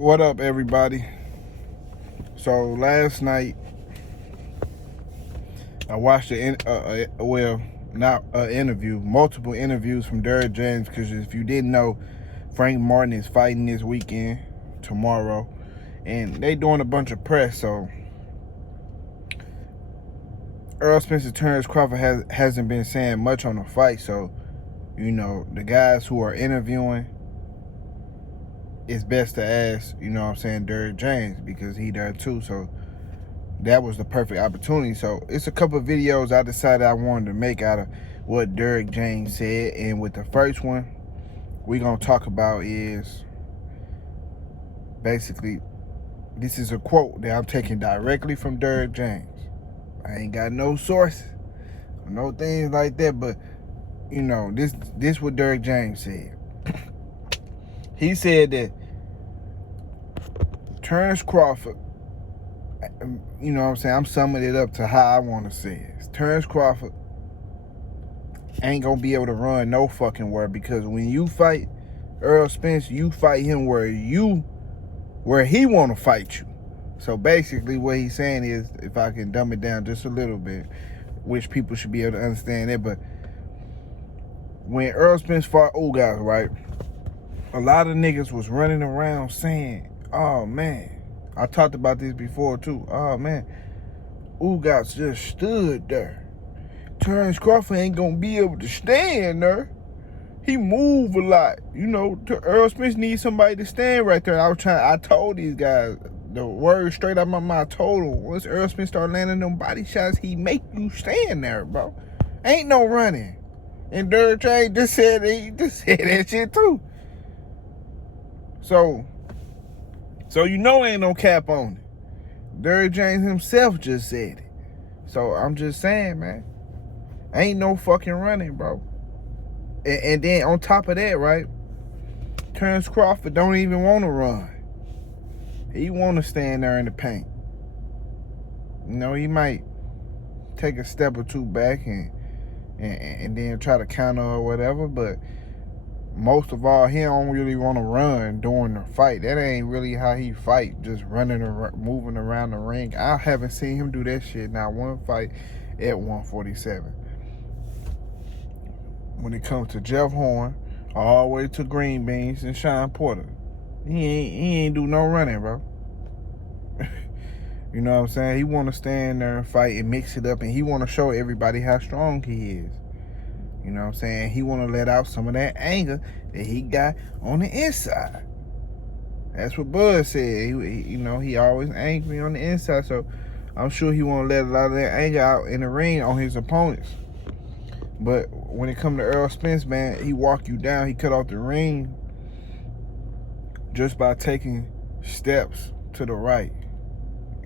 What up, everybody? So last night I watched multiple interviews from Derrick James. Because if you didn't know, Frank Martin is fighting this weekend, tomorrow, and they doing a bunch of press. So Errol Spence and Terence Crawford hasn't been saying much on the fight. So the guys who are interviewing, it's best to ask, Derrick James, because he there too. So that was the perfect opportunity. So it's a couple of videos I decided I wanted to make out of what Derrick James said. And with the first one we're going to talk about is basically, this is a quote that I'm taking directly from Derrick James. I ain't got no sources, no things like that, but this what Derrick James said. He said that Terence Crawford, I'm summing it up to how I want to say it. Terence Crawford ain't gonna be able to run no fucking where, because when you fight Errol Spence, you fight him where he want to fight you. So basically what he's saying is, if I can dumb it down just a little bit, which people should be able to understand it, but when Errol Spence fought Ugas, right, a lot of niggas was running around saying, oh man, I talked about this before too, oh man, Ugas just stood there. Terence Crawford ain't gonna be able to stand there. He move a lot. Errol Spence needs somebody to stand right there. I told these guys, the word straight out my mouth, I told them, once Errol Spence start landing them body shots, he make you stand there, bro. Ain't no running. And Derrick James just said that shit too. So ain't no cap on it. Derrick James himself just said it. So I'm just saying, man, ain't no fucking running, bro. And then on top of that, right, Terence Crawford don't even want to run. He want to stand there in the paint. He might take a step or two back and then try to counter or whatever, but most of all, he don't really want to run during the fight. That ain't really how he fight, just running or moving around the ring. I haven't seen him do that shit not one fight at 147. When it comes to Jeff Horn, all the way to Green Beans and Sean Porter, he ain't do no running, bro. You know what I'm saying? He want to stand there and fight and mix it up, and he want to show everybody how strong he is. You know what I'm saying? He want to let out some of that anger that he got on the inside. That's what Bud said. He always angry on the inside, so I'm sure he want to let a lot of that anger out in the ring on his opponents. But when it come to Errol Spence, man, he walk you down. He cut off the ring just by taking steps to the right.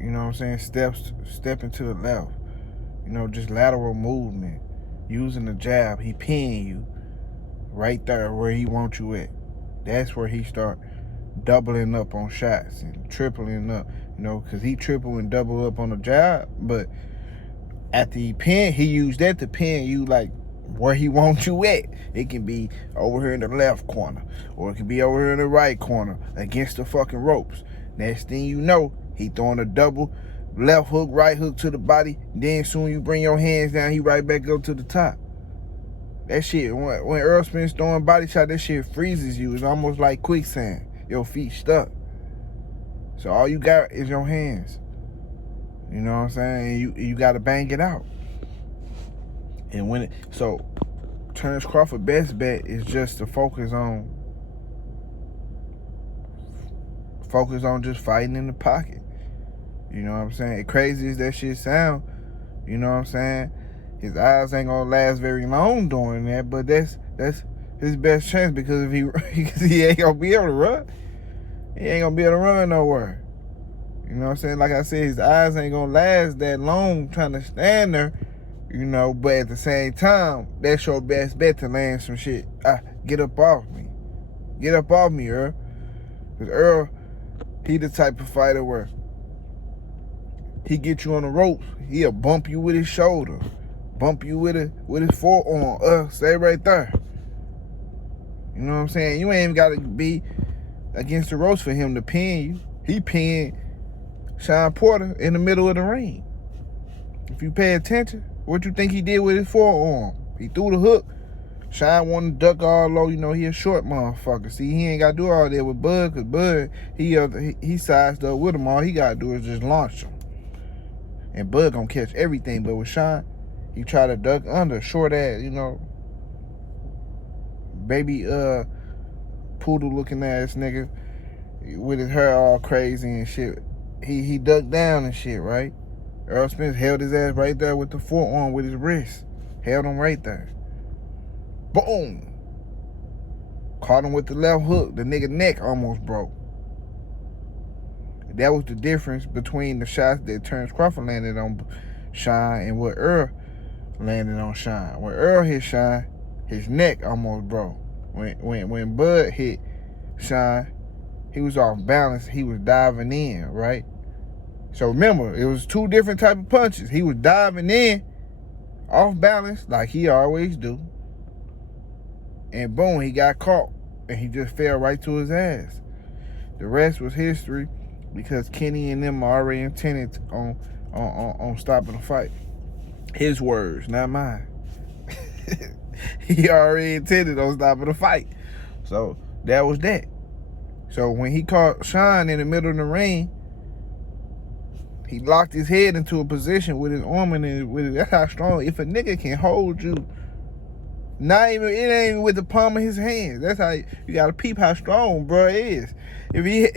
You know what I'm saying? Stepping to the left. Just lateral movement. Using the jab. He pinning you right there where he wants you at. That's where he start doubling up on shots and tripling up. Because he triple and double up on the jab. But at the pin, he used that to pin you like where he wants you at. It can be over here in the left corner, or it can be over here in the right corner against the fucking ropes. Next thing you know, he throwing a double left hook, right hook to the body. Then soon you bring your hands down, he right back up to the top. That shit, when Errol Spence throwing body shot, that shit freezes you. It's almost like quicksand. Your feet stuck. So all you got is your hands. You know what I'm saying? You got to bang it out. And so Terence Crawford best bet is just to focus on just fighting in the pocket. You know what I'm saying? As crazy as that shit sound, you know what I'm saying? His eyes ain't gonna last very long doing that, but that's his best chance, because if he ain't gonna be able to run. He ain't gonna be able to run nowhere. You know what I'm saying? Like I said, his eyes ain't gonna last that long trying to stand there. But at the same time, that's your best bet to land some shit. Get up off me. Get up off me, Earl. Because Earl, he the type of fighter where he get you on the ropes, he'll bump you with his shoulder, bump you with his forearm. Stay right there. You know what I'm saying? You ain't even got to be against the ropes for him to pin you. He pinned Sean Porter in the middle of the ring. If you pay attention, what you think he did with his forearm? He threw the hook. Sean wanted to duck all low. You know, he a short motherfucker. See, he ain't got to do all that with Bud, because Bud, he sized up with him. All he got to do is just launch him. And Bud gonna catch everything. But with Sean, he try to duck under. Short ass, you know, baby poodle looking ass nigga with his hair all crazy and shit. He ducked down and shit, right? Errol Spence held his ass right there with the forearm with his wrist. Held him right there. Boom! Caught him with the left hook. The nigga neck almost broke. That was the difference between the shots that Terence Crawford landed on Sean and what Earl landed on Sean. When Earl hit Sean, his neck almost broke. When Bud hit Sean, he was off balance. He was diving in, right? So remember, it was two different type of punches. He was diving in, off balance, like he always do. And boom, he got caught. And he just fell right to his ass. The rest was history, because Kenny and them already intended on stopping the fight. His words, not mine. He already intended on stopping the fight. So that was that. So when he caught Sean in the middle of the ring, he locked his head into a position with his arm and that's how strong. If a nigga can hold you, it ain't even with the palm of his hands. That's how you gotta peep how strong bro is. If you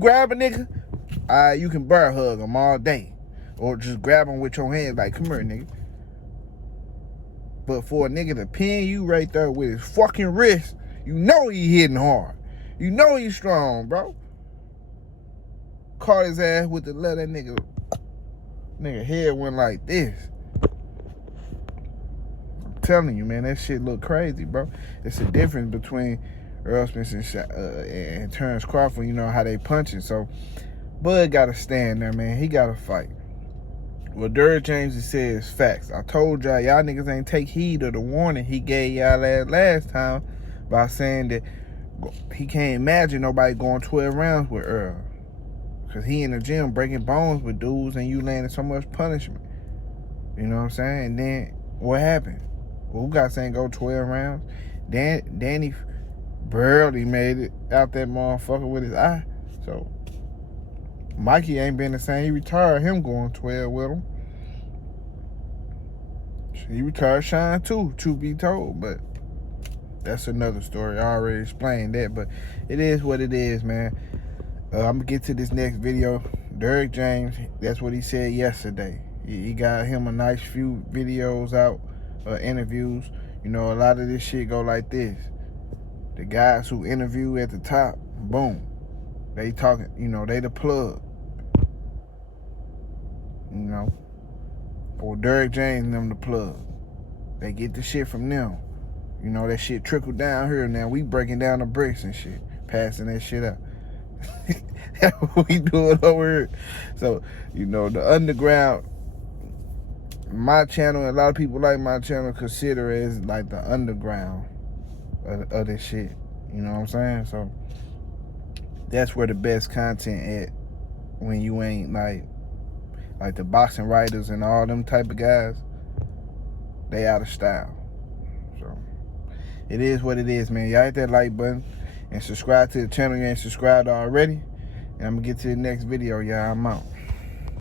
grab a nigga, you can bear hug him all day, or just grab him with your hands like, come here, nigga. But for a nigga to pin you right there with his fucking wrist, you know he hitting hard. You know he's strong, bro. Caught his ass with the leather, nigga head went like this. I'm telling you, man, that shit look crazy, bro. It's the difference between Errol Spence and Terence Crawford. You know how they punching. So Bud gotta stand there, man. He gotta fight. What Derrick James says facts. I told y'all niggas ain't take heed of the warning he gave y'all last time by saying that he can't imagine nobody going 12 rounds with Earl. Because he in the gym breaking bones with dudes and you landing so much punishment. You know what I'm saying? And then what happened? Well, who got saying go 12 rounds? Danny barely made it out that motherfucker with his eye. So Mikey ain't been the same. He retired him going 12 with him. He retired Sean too, truth be told. But that's another story. I already explained that. But it is what it is, man. I'm going to get to this next video. Derrick James, that's what he said yesterday. He got him a nice few videos out, interviews. You know, a lot of this shit go like this. The guys who interview at the top, boom. They talking, you know, they the plug. You know. Or Derrick James and them the plug. They get the shit from them. You know, that shit trickle down here now. We breaking down the bricks and shit. Passing that shit up. That's what we doing over here. So, you know, the underground, my channel, and a lot of people like my channel consider it as like the underground of this shit. You know what I'm saying? So that's where the best content at, when you ain't like the boxing writers and all them type of guys, they out of style. So it is what it is, man. Y'all hit that like button and subscribe to the channel. You ain't subscribed already. And I'm gonna get to the next video, y'all. I'm out.